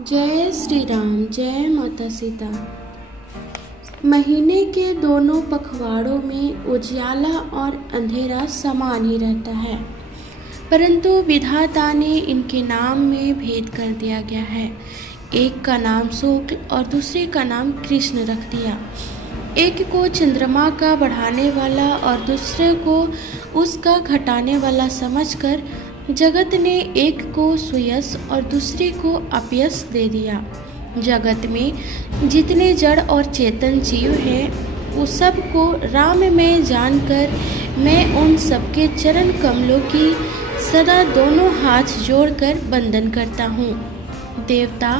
जय श्री राम, जय माता सीता। महीने के दोनों पखवाड़ों में उजियाला और अंधेरा समान ही रहता है, परंतु विधाता ने इनके नाम में भेद कर दिया गया है। एक का नाम शुक्ल और दूसरे का नाम कृष्ण रख दिया। एक को चंद्रमा का बढ़ाने वाला और दूसरे को उसका घटाने वाला समझकर जगत ने एक को सुयश और दूसरे को अपयश दे दिया। जगत में जितने जड़ और चेतन जीव हैं, उस सब को राम में जानकर मैं उन सबके चरण कमलों की सदा दोनों हाथ जोड़कर वंदन करता हूँ। देवता,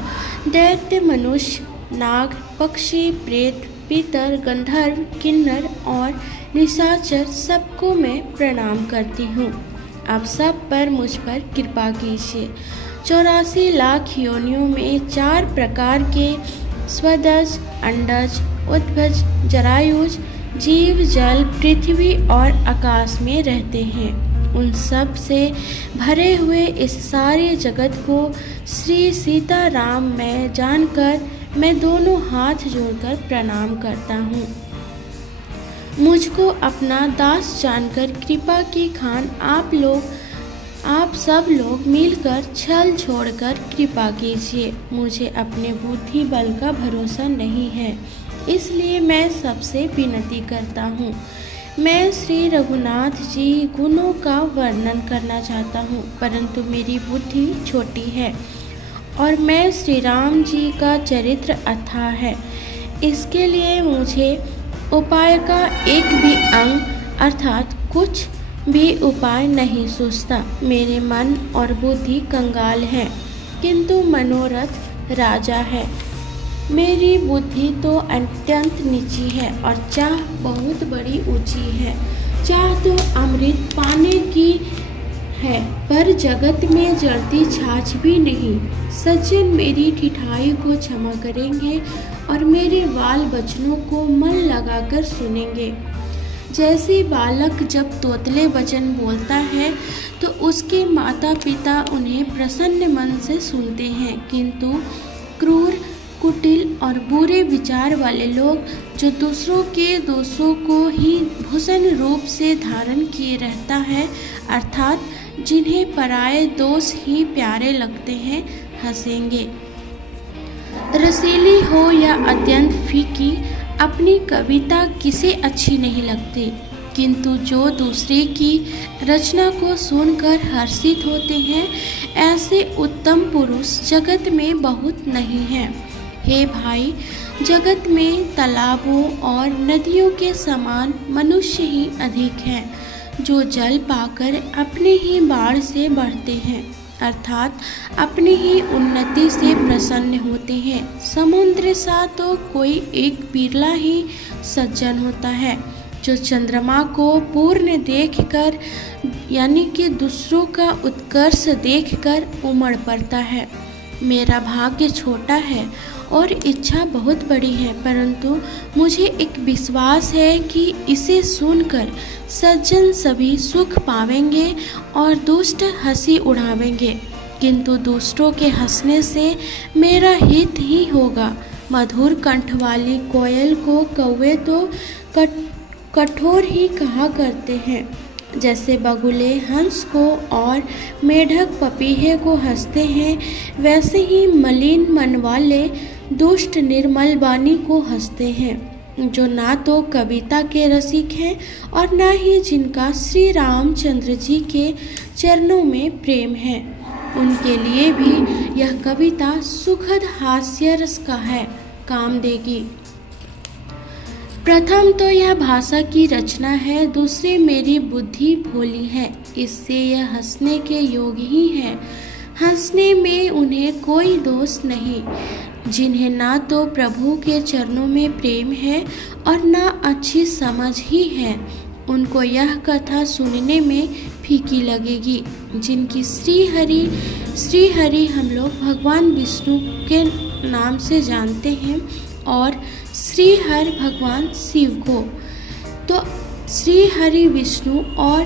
दैत्य, मनुष्य, नाग, पक्षी, प्रेत, पितर, गंधर्व, किन्नर और निशाचर सबको मैं प्रणाम करती हूँ। आप सब पर मुझ पर कृपा कीजिए। 84 लाख योनियों में 4 प्रकार के स्वदज, अंडज, उद्भज, जरायुज जीव जल, पृथ्वी और आकाश में रहते हैं। उन सब से भरे हुए इस सारे जगत को श्री सीता राम में जानकर मैं दोनों हाथ जोड़कर प्रणाम करता हूँ। मुझको अपना दास जानकर कृपा की खान आप सब लोग मिलकर छल छोड़कर कृपा कीजिए। मुझे अपने बुद्धि बल का भरोसा नहीं है, इसलिए मैं सबसे विनती करता हूँ। मैं श्री रघुनाथ जी गुणों का वर्णन करना चाहता हूँ, परंतु मेरी बुद्धि छोटी है और मैं श्री राम जी का चरित्र अथाह है। इसके लिए मुझे उपाय का एक भी अंग अर्थात कुछ भी उपाय नहीं सूझता। मेरे मन और बुद्धि कंगाल है, किंतु मनोरथ राजा है। मेरी बुद्धि तो अत्यंत नीची है और चाह बहुत बड़ी ऊंची है। चाह तो अमृत पाने की है, पर जगत में जड़ती छाछ भी नहीं। सज्जन मेरी ठिठाई को क्षमा करेंगे और मेरे बाल बचनों को मन लगाकर सुनेंगे। जैसे बालक जब तोतले वचन बोलता है तो उसके माता पिता उन्हें प्रसन्न मन से सुनते हैं, किंतु क्रूर, कुटिल और बुरे विचार वाले लोग जो दूसरों के दोषों को ही भूषण रूप से धारण किए रहता है, अर्थात जिन्हें पराये दोष ही प्यारे लगते हैं, हंसेंगे। रसीली हो या अत्यंत फीकी, अपनी कविता किसे अच्छी नहीं लगती, किंतु जो दूसरे की रचना को सुनकर हर्षित होते हैं, ऐसे उत्तम पुरुष जगत में बहुत नहीं हैं। हे भाई, जगत में तालाबों और नदियों के समान मनुष्य ही अधिक हैं, जो जल पाकर अपने ही बाढ़ से बढ़ते हैं, अर्थात अपनी ही उन्नति से प्रसन्न होते हैं। समुद्र सा तो कोई एक बिरला ही सज्जन होता है, जो चंद्रमा को पूर्ण देखकर यानी कि दूसरों का उत्कर्ष देखकर उमड़ पड़ता है। मेरा भाग्य छोटा है और इच्छा बहुत बड़ी है, परंतु मुझे एक विश्वास है कि इसे सुनकर सज्जन सभी सुख पावेंगे और दुष्ट हंसी उड़ावेंगे, किंतु दुष्टों के हंसने से मेरा हित ही होगा। मधुर कंठ वाली कोयल को कौवे तो कठोर ही कहा करते हैं, जैसे बगुले हंस को और मेढक पपीहे को हंसते हैं, वैसे ही मलिन मन वाले दुष्ट निर्मल वाणी को हंसते हैं, जो ना तो कविता के रसिक हैं और ना ही जिनका श्री रामचंद्र जी के चरणों में प्रेम है। उनके लिए भी यह कविता सुखद हास्य रस का है, काम देगी। प्रथम तो यह भाषा की रचना है, दूसरी मेरी बुद्धि भोली है, इससे यह हंसने के योग ही है। हंसने में उन्हें कोई दोष नहीं, जिन्हें ना तो प्रभु के चरणों में प्रेम है और ना अच्छी समझ ही है। उनको यह कथा सुनने में फीकी लगेगी, जिनकी श्री हरि हम लोग भगवान विष्णु के नाम से जानते हैं और श्री हर भगवान शिव को। तो श्री हरि विष्णु और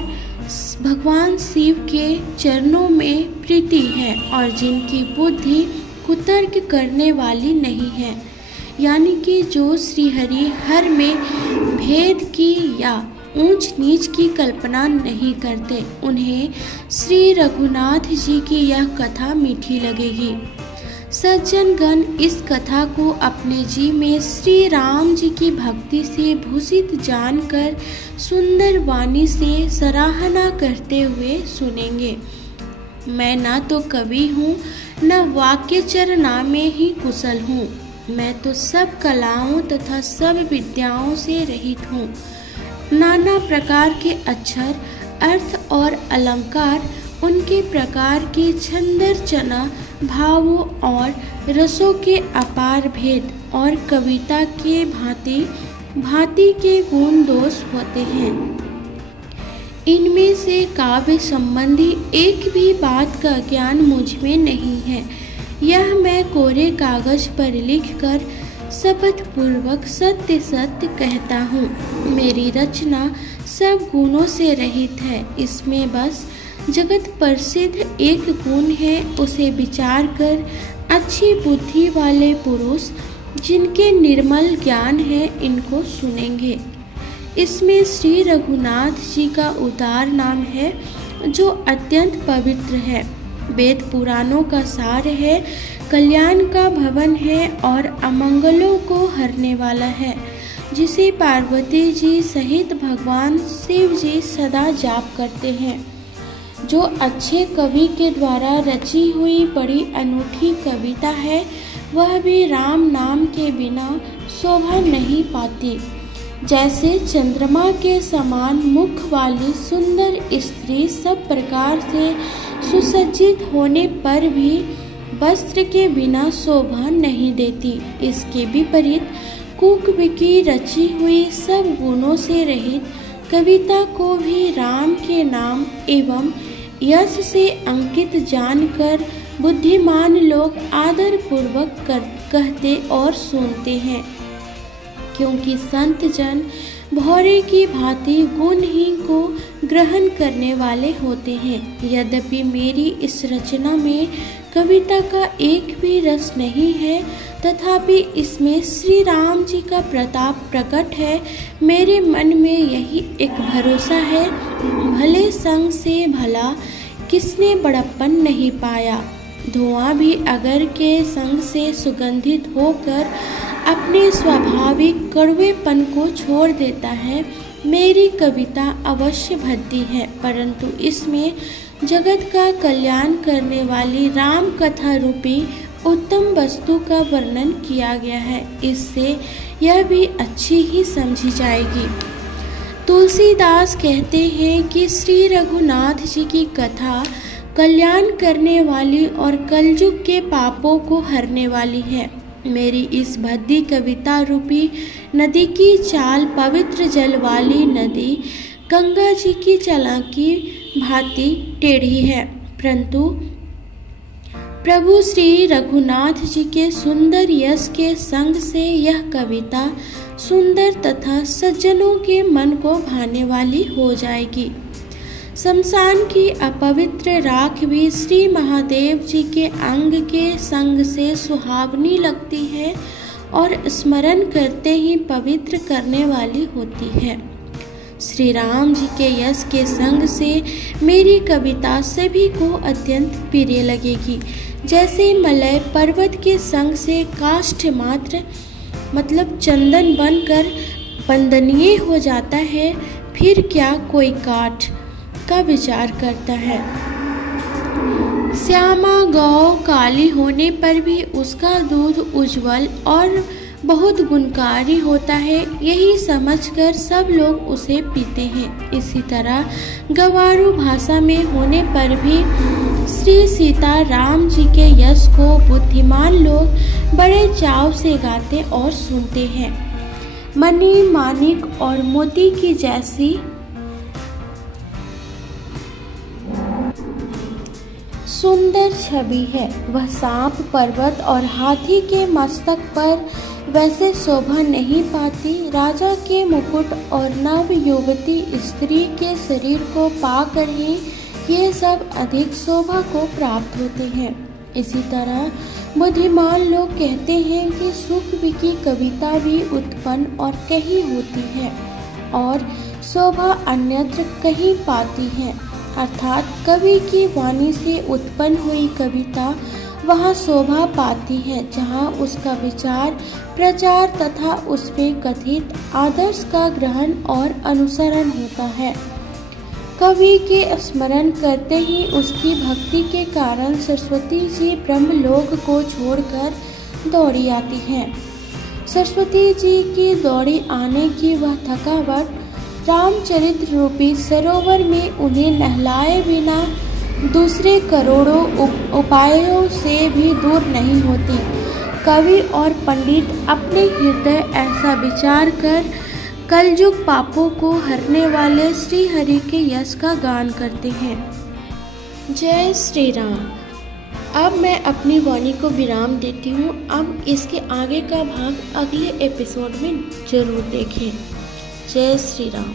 भगवान शिव के चरणों में प्रीति है और जिनकी बुद्धि कुतर्क करने वाली नहीं है, यानी कि जो श्रीहरि हर में भेद की या ऊंच नीच की कल्पना नहीं करते, उन्हें श्री रघुनाथ जी की यह कथा मीठी लगेगी। सज्जन गण इस कथा को अपने जी में श्री राम जी की भक्ति से भूषित जानकर सुंदर वाणी से सराहना करते हुए सुनेंगे। मैं न तो कवि हूँ, न वाक्यचर में ही कुशल हूँ। मैं तो सब कलाओं तथा सब विद्याओं से रहित हूँ। नाना प्रकार के अक्षर, अर्थ और अलंकार, उनके प्रकार के छंदरचना, भावों और रसों के अपार भेद और कविता के भांति भांति के गुण दोष होते हैं। इनमें से काव्य संबंधी एक भी बात का ज्ञान मुझ में नहीं है। यह मैं कोरे कागज पर लिखकर शपथ पूर्वक सत्य सत्य कहता हूँ। मेरी रचना सब गुणों से रहित है। इसमें बस जगत प्रसिद्ध एक गुण है, उसे विचार कर अच्छी बुद्धि वाले पुरुष जिनके निर्मल ज्ञान है इनको सुनेंगे। इसमें श्री रघुनाथ जी का उदार नाम है जो अत्यंत पवित्र है, वेद पुराणों का सार है, कल्याण का भवन है और अमंगलों को हरने वाला है, जिसे पार्वती जी सहित भगवान शिव जी सदा जाप करते हैं। जो अच्छे कवि के द्वारा रची हुई बड़ी अनूठी कविता है, वह भी राम नाम के बिना शोभा नहीं पाती। जैसे चंद्रमा के समान मुख वाली सुंदर स्त्री सब प्रकार से सुसज्जित होने पर भी वस्त्र के बिना शोभा नहीं देती, इसके विपरीत कुकवी की रची हुई सब गुणों से रहित कविता को भी राम के नाम एवं यश से अंकित जानकर बुद्धिमान लोग आदर पूर्वक कहते और सुनते हैं, क्योंकि संत जन भौरे की भांति गुणहीन को ग्रहण करने वाले होते हैं। यद्यपि मेरी इस रचना में कविता का एक भी रस नहीं है, तथापि इसमें श्री राम जी का प्रताप प्रकट है। मेरे मन में यही एक भरोसा है, भले संग से भला किसने बड़प्पन नहीं पाया। धुआं भी अगर के संग से सुगंधित होकर अपने स्वाभाविक कड़वेपन को छोड़ देता है, मेरी कविता अवश्य भद्दी है, परंतु इसमें जगत का कल्याण करने वाली राम कथा रूपी उत्तम वस्तु का वर्णन किया गया है। इससे यह भी अच्छी ही समझी जाएगी। तुलसीदास कहते हैं कि श्री रघुनाथ जी की कथा कल्याण करने वाली और कलयुग के पापों को हरने वाली है। मेरी इस भद्दी कविता रूपी नदी की चाल पवित्र जल वाली नदी गंगा जी की चालाकी भांति टेढ़ी है, परंतु प्रभु श्री रघुनाथ जी के सुंदर यश के संग से यह कविता सुंदर तथा सज्जनों के मन को भाने वाली हो जाएगी। शमशान की अपवित्र राख भी श्री महादेव जी के अंग के संग से सुहावनी लगती है और स्मरण करते ही पवित्र करने वाली होती है। श्री राम जी के यश के संग से मेरी कविता सभी को अत्यंत प्रिय लगेगी। जैसे मलय पर्वत के संग से काष्ठ मात्र मतलब चंदन बनकर वंदनीय हो जाता है, फिर क्या कोई काठ का विचार करता है। श्यामा गौ काली होने पर भी उसका दूध उज्जवल और बहुत गुणकारी होता है, यही समझकर सब लोग उसे पीते हैं। इसी तरह गवारू भाषा में होने पर भी श्री सीता राम जी के यश को बुद्धिमान लोग बड़े चाव से गाते और सुनते हैं। मणि माणिक और मोती की जैसी सुंदर छवि है। वह सांप, पर्वत और हाथी के मस्तक पर वैसे शोभा नहीं पाती। राजा के मुकुट और नव युवती स्त्री के शरीर को पाकर ही ये सब अधिक शोभा को प्राप्त होते हैं। इसी तरह बुद्धिमान लोग कहते हैं कि सुख की कविता भी उत्पन्न और कहीं होती है और शोभा अन्यत्र कहीं पाती है, अर्थात कवि की वाणी से उत्पन्न हुई कविता वहाँ शोभा पाती है जहाँ उसका विचार प्रचार तथा उसमें कथित आदर्श का ग्रहण और अनुसरण होता है। कवि के स्मरण करते ही उसकी भक्ति के कारण सरस्वती जी ब्रह्मलोक को छोड़कर दौड़ी आती हैं। सरस्वती जी की दौड़ी आने की वह थकावट रामचरित्र रूपी सरोवर में उन्हें नहलाए बिना दूसरे करोड़ों उपायों से भी दूर नहीं होती। कवि और पंडित अपने हृदय ऐसा विचार कर कलयुग पापों को हरने वाले श्री हरि के यश का गान करते हैं। जय श्री राम। अब मैं अपनी वाणी को विराम देती हूँ। अब इसके आगे का भाग अगले एपिसोड में जरूर देखें। जय श्री राम।